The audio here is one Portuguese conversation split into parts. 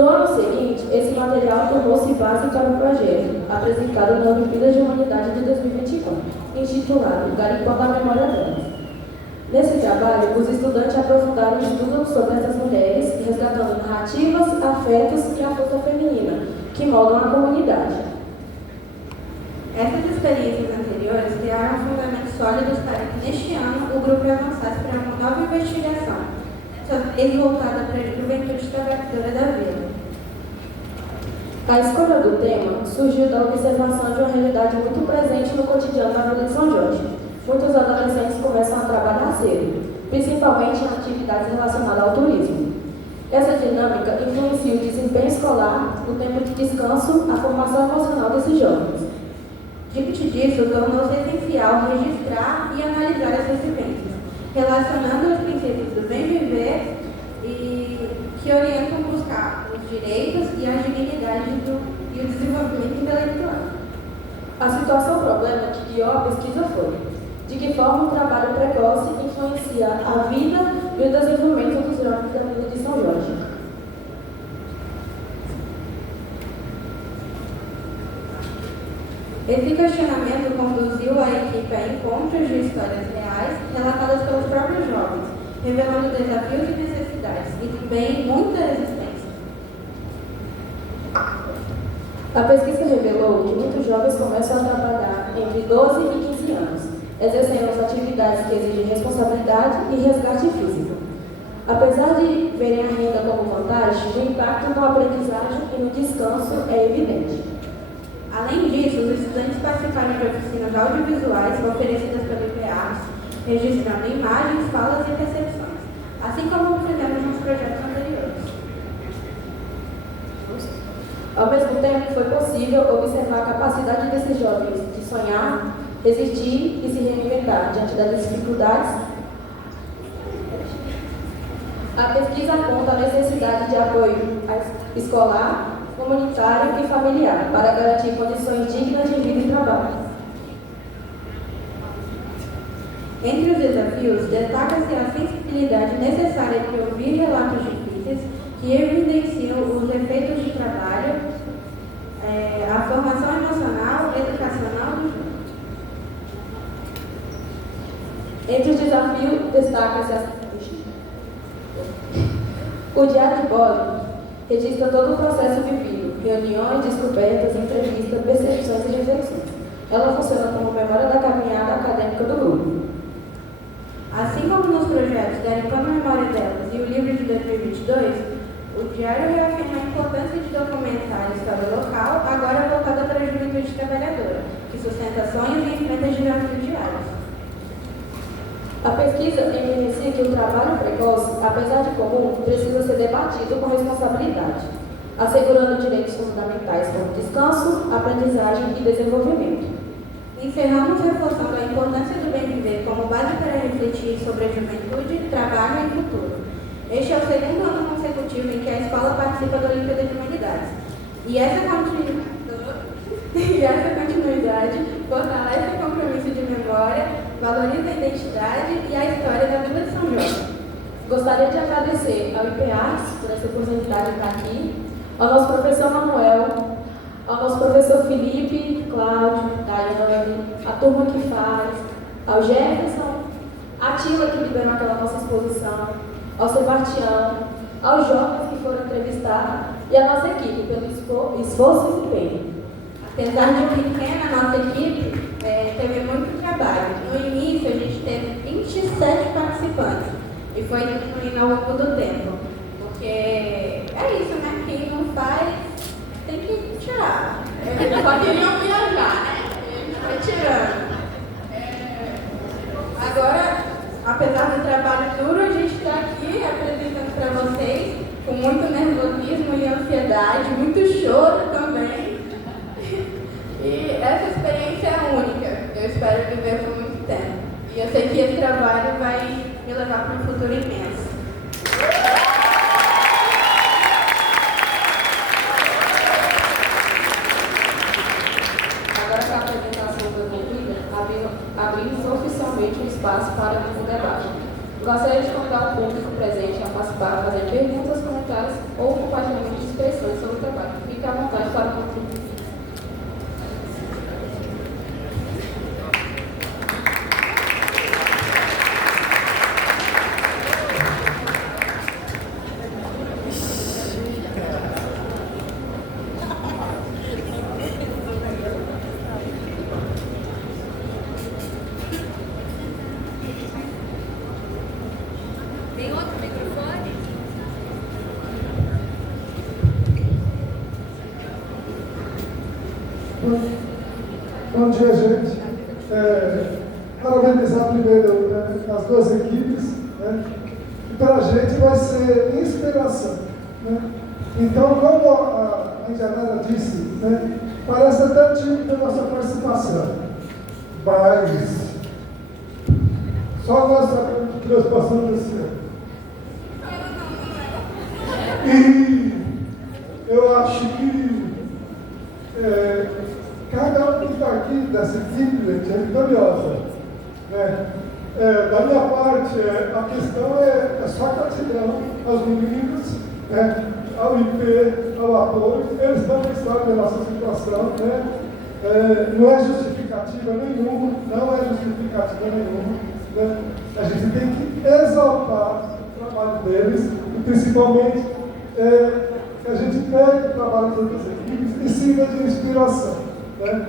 No ano seguinte, esse material tornou-se base para um projeto apresentado na Olimpíada de Humanidade de 2021, intitulado Garimpando a Memória delas. Nesse trabalho, os estudantes aprofundaram o estudo sobre essas mulheres, resgatando narrativas, afetos e a força feminina, que moldam a comunidade. Essas experiências anteriores criaram fundamentos sólidos para que, neste ano, o grupo avançasse para uma nova investigação, dessa vez voltada para a juventude trabalhadora da vila. A escolha do tema surgiu da observação de uma realidade muito presente no cotidiano da Vila de São Jorge. Muitos adolescentes começam a trabalhar cedo, principalmente em atividades relacionadas ao turismo. Essa dinâmica influencia o desempenho escolar, o tempo de descanso, a formação emocional desses jovens. Diante disso, tornou-se essencial registrar e analisar essas vivências, relacionando os princípios do bem viver e que orientam buscar os direitos e a dignidade e o desenvolvimento intelectual. A situação problema que guiou a pesquisa foi: de que forma o trabalho precoce influencia a vida e o desenvolvimento dos jovens da Vila de São Jorge. Esse questionamento conduziu a equipe a encontros de histórias reais relatadas pelos próprios jovens, revelando desafios e necessidades e também muita resistência. A pesquisa revelou que muitos jovens começam a trabalhar entre 12 e 15 anos, exercendo as atividades que exigem responsabilidade e resgate físico. Apesar de verem a renda como vantagem, o impacto na aprendizagem e no descanso é evidente. Além disso, os estudantes participaram de oficinas audiovisuais oferecidas pelo IPEARS, registrando imagens, falas e percepções, assim como fizemos nos projetos anteriores. Ao mesmo tempo, foi possível observar a capacidade desses jovens de sonhar, resistir e se reinventar diante das dificuldades. A pesquisa aponta a necessidade de apoio escolar, comunitário e familiar para garantir condições dignas de vida e trabalho. Entre os desafios, destaca-se a sensibilidade necessária de ouvir relatos difíceis que evidenciam os efeitos de trabalho, a formação emocional e educacional dos jovens. Entre os desafios, destaca-se o diário de bordo registra todo o processo vivido, reuniões, descobertas, entrevistas, percepções e reflexões. Ela funciona como memória da caminhada acadêmica do grupo. Assim como nos projetos Garimpando a Memória delas e o livro de 2022, o diário reafirma a importância de documentar a história local, agora voltada para a juventude trabalhadora, que sustenta sonhos e enfrenta desafios diários. A pesquisa evidencia que o trabalho precoce, apesar de comum, precisa ser debatido com responsabilidade, assegurando direitos fundamentais como descanso, aprendizagem e desenvolvimento. Encerramos reforçando a importância do bem viver como base para refletir sobre a juventude, trabalho e futuro. Este é o segundo ano consecutivo em que a escola participa da Olimpíada de Humanidades. E essa continuidade fortalece o compromisso de memória, valoriza a identidade e a história da Vila de São Jorge. Gostaria de agradecer ao IPEARS por essa oportunidade de estar aqui, ao nosso professor Manuel, ao nosso professor Felipe, Cláudio, Daiane, a turma que faz, ao Jefferson, a Tila que liberou aquela nossa exposição, ao Sebastião, aos jovens que foram entrevistados e à nossa equipe pelo esforço e empenho. Apesar de pequena, a nossa equipe teve muito trabalho. No início, a gente teve 27 participantes e foi diminuindo ao longo do tempo. Porque é isso, né? Quem não faz tem que tirar. Eles só queriam viajar, né? A gente foi tirando. Agora, apesar do trabalho duro, a gente está aqui apresentando para vocês com muito nervosismo e ansiedade, muito choro também. E essa experiência é única. Eu espero viver por muito tempo. E eu sei que esse trabalho vai me levar para um futuro imenso. Agora que a apresentação foi concluída, abrimos oficialmente o espaço para o debate. Gostaria de convidar o público presente a participar, a fazer perguntas, comentários ou compartilhamento de expressões sobre o trabalho. Fique à vontade para contribuir. Bom dia, gente. Parabenizar primeiro as duas equipes, né? E para a gente vai ser inspiração, né? Então, como a Indianara disse, né? Parece até tímido a nossa participação, mas só nós sabemos o que nós passamos esse ano. E eu acho que cada um que está aqui dessa equipe, gente, é vitoriosa, né? Da minha parte, a questão é só gratidão aos meninos, né? Ao IP, ao apoio. Eles também sabem da nossa situação, né? Não é justificativa nenhuma, né? A gente tem que exaltar o trabalho deles e principalmente que a gente pegue o trabalho das outras equipes e sirva de inspiração, né?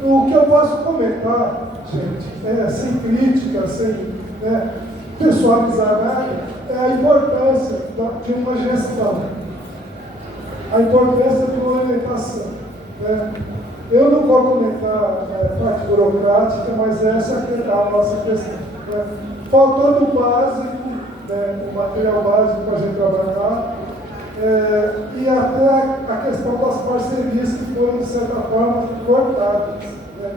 O que eu posso comentar, gente, sem crítica, sem pessoalizar nada, é a importância de uma gestão, a importância de uma orientação, né? Eu não vou comentar a parte burocrática, mas essa é a nossa questão, né? Faltando o básico, né, o material básico para a gente trabalhar, e até a questão das parcerias que foram, de certa forma, cortadas, né?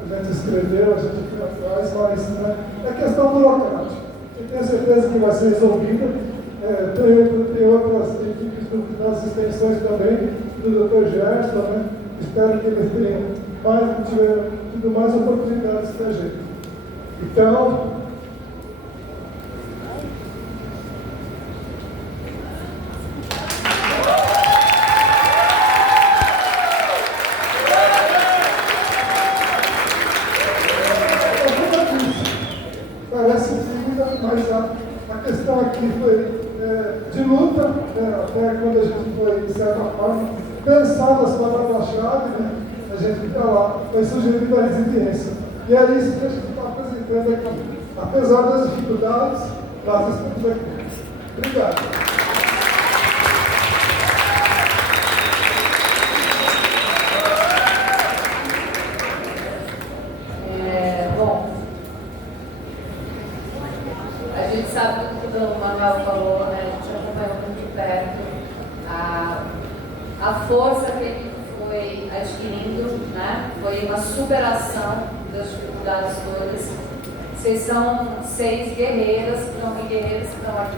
A gente escreveu, a gente foi atrás, mas é questão burocrática. Eu tenho certeza que vai ser resolvida. Tem outras equipes das extensões também, do Dr. Gerson, né? Espero que eles tenham tido mais oportunidades que a gente. Então, parece tímida, mas a questão aqui foi de luta, né? Até quando a gente foi, de certa forma, pensar nas palavras-chave, né? A gente fica lá, foi sugerido a resiliência. E é isso que a gente está apresentando aqui. Apesar das dificuldades, nós estamos aqui. Obrigado. A gente sabe tudo que o Manuel falou, né? A gente acompanhou muito de perto a força que ele foi adquirindo, né? Foi uma superação das dificuldades todas. Vocês são 6 guerreiras, não guerreiros que estão aqui,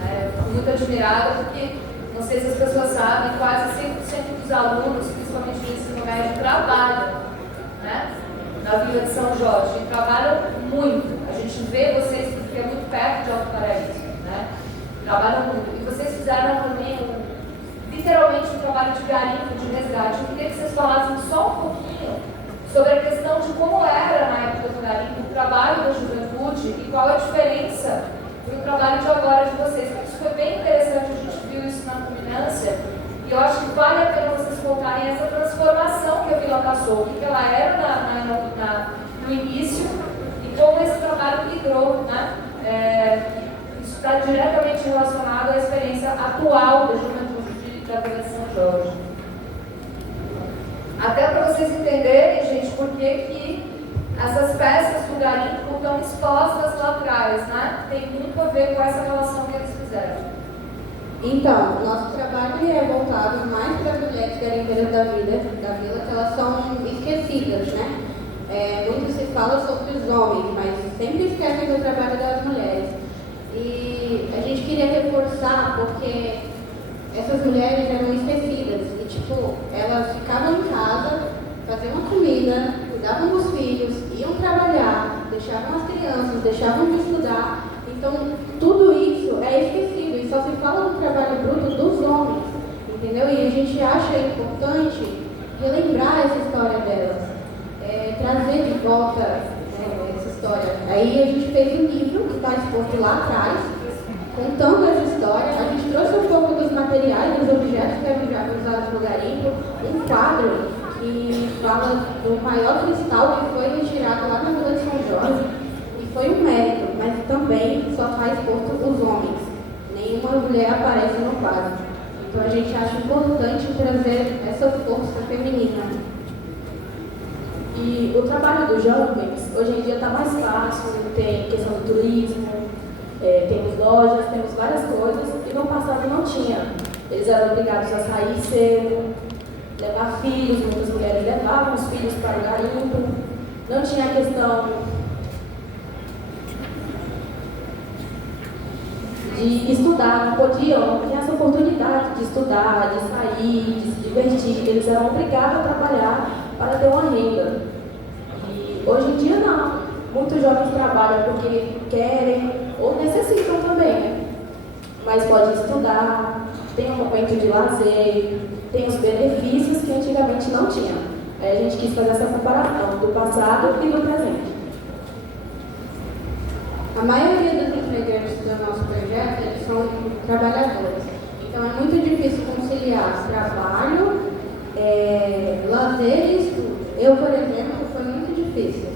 né? Eu fico muito admirada porque, não sei se as pessoas sabem, quase 100% dos alunos, principalmente do ensino médio, trabalham, né? Na Vila de São Jorge, e trabalham muito. A gente vê vocês porque é muito perto de Alto Paraíso, né? Trabalham muito. E vocês fizeram também literalmente um trabalho de garimpo, de resgate. Eu queria que vocês falassem só um pouquinho sobre a questão de como era na época do garimpo o trabalho da juventude e qual a diferença para o trabalho de agora de vocês. Porque isso foi bem interessante, a gente viu isso na culminância. E eu acho que vale a pena vocês contarem essa transformação que a Vila passou, o que ela era no início e como esse trabalho migrou, né? Isso está diretamente relacionado à experiência atual da juventude da Vila de São Jorge. Até para vocês entenderem, gente, por que essas peças do garimpo estão expostas lá atrás, né? Tem muito a ver com essa relação que eles fizeram. Então, nosso trabalho é voltado mais para as mulheres garimpeiras da vila, que elas são esquecidas, né? Muito se fala sobre os homens, mas sempre esquecem do trabalho das mulheres. E a gente queria reforçar porque essas mulheres eram esquecidas. E, elas ficavam em casa, faziam uma comida, cuidavam dos filhos, iam trabalhar, deixavam as crianças, deixavam de estudar. Então, tudo isso é esquecido e só se fala do trabalho bruto dos homens, entendeu? E a gente acha importante relembrar essa história delas, trazer de volta essa história. Aí a gente fez um livro que está exposto lá atrás, contando essa história. A gente trouxe um pouco dos materiais, dos objetos que eram já usados no garimpo, um quadro que fala do maior cristal que foi retirado lá na Vila de São Jorge, e foi um mérito, mas também só está exposto os homens. Nenhuma mulher aparece no quadro. Então a gente acha importante trazer essa força feminina. E o trabalho dos jovens, hoje em dia está mais fácil, tem questão do turismo, temos lojas, temos várias coisas, e no passado não tinha. Eles eram obrigados a sair cedo, levar filhos, muitas mulheres levavam os filhos para o garimpo, não tinha a questão de estudar, não podiam, não tinham essa oportunidade de estudar, de sair, de se divertir, eles eram obrigados a trabalhar para ter uma renda. E hoje em dia não, muitos jovens trabalham porque querem ou necessitam também, né? Mas podem estudar, tem um momento de lazer, tem os benefícios que antigamente não tinha. Aí a gente quis fazer essa comparação do passado e do presente. A maioria dos integrantes do nosso projeto, eles são trabalhadores. Então é muito difícil conciliar trabalho, lazer e estudo. Eu, por exemplo, foi muito difícil.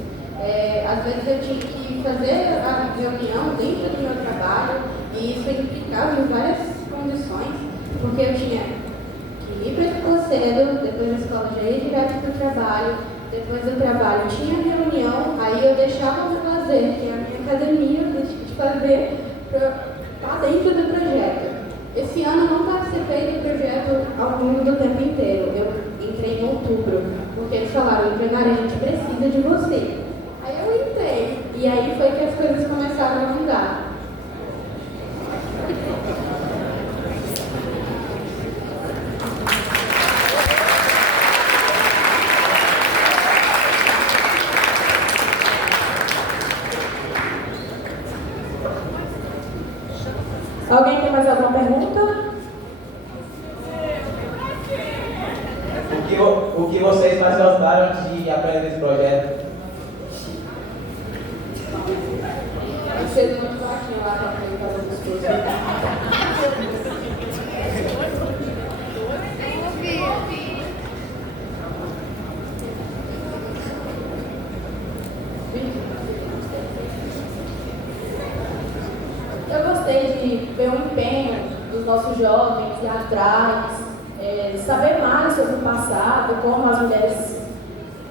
Às vezes eu tinha que fazer a reunião dentro do meu trabalho, e isso implicava em várias condições, porque eu tinha que ir para a escola cedo, depois da escola já ia direto para o trabalho, depois do trabalho tinha reunião, aí eu deixava o meu lazer, que é a minha academia, eu deixei de fazer para estar dentro do projeto. Esse ano eu não participei do projeto ao longo do tempo inteiro. Eu entrei em outubro, porque eles falaram, plenária, a gente precisa de você. Aí eu entrei, e aí foi que as coisas começaram a mudar. Alguém tem mais alguma pergunta? O que vocês mais gostaram de aprender nesse projeto? Você deu uma plaquinha lá para aprender fazer as coisas. Eu gostei de ver o empenho dos nossos jovens ir atrás, saber mais sobre o passado, como as mulheres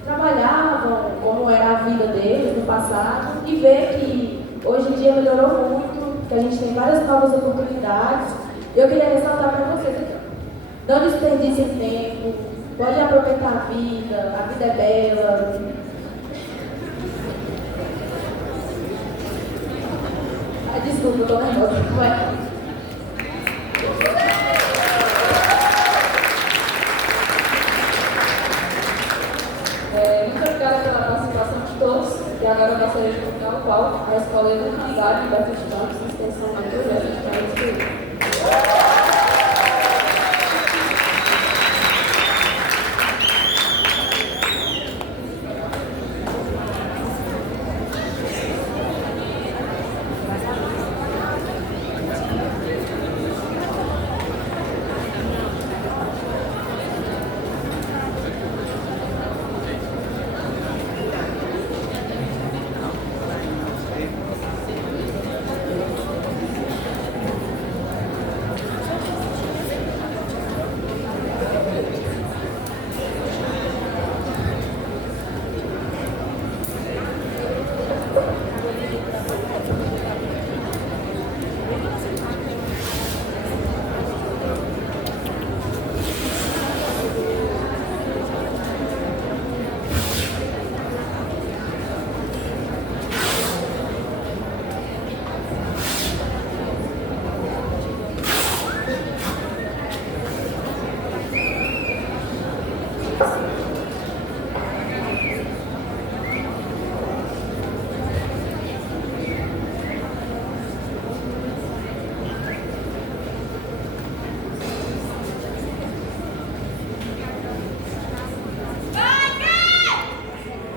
trabalhavam, como era a vida deles no passado, e ver que hoje em dia melhorou muito, que a gente tem várias novas oportunidades. E eu queria ressaltar para vocês aqui, não desperdicem tempo, pode aproveitar a vida é bela. Desculpa, eu tô nervosa. Muito obrigada pela participação de todos. E agora eu gostaria de convidar o palco a escola Educandade, Beto de Campos, extensão natural, a gente vai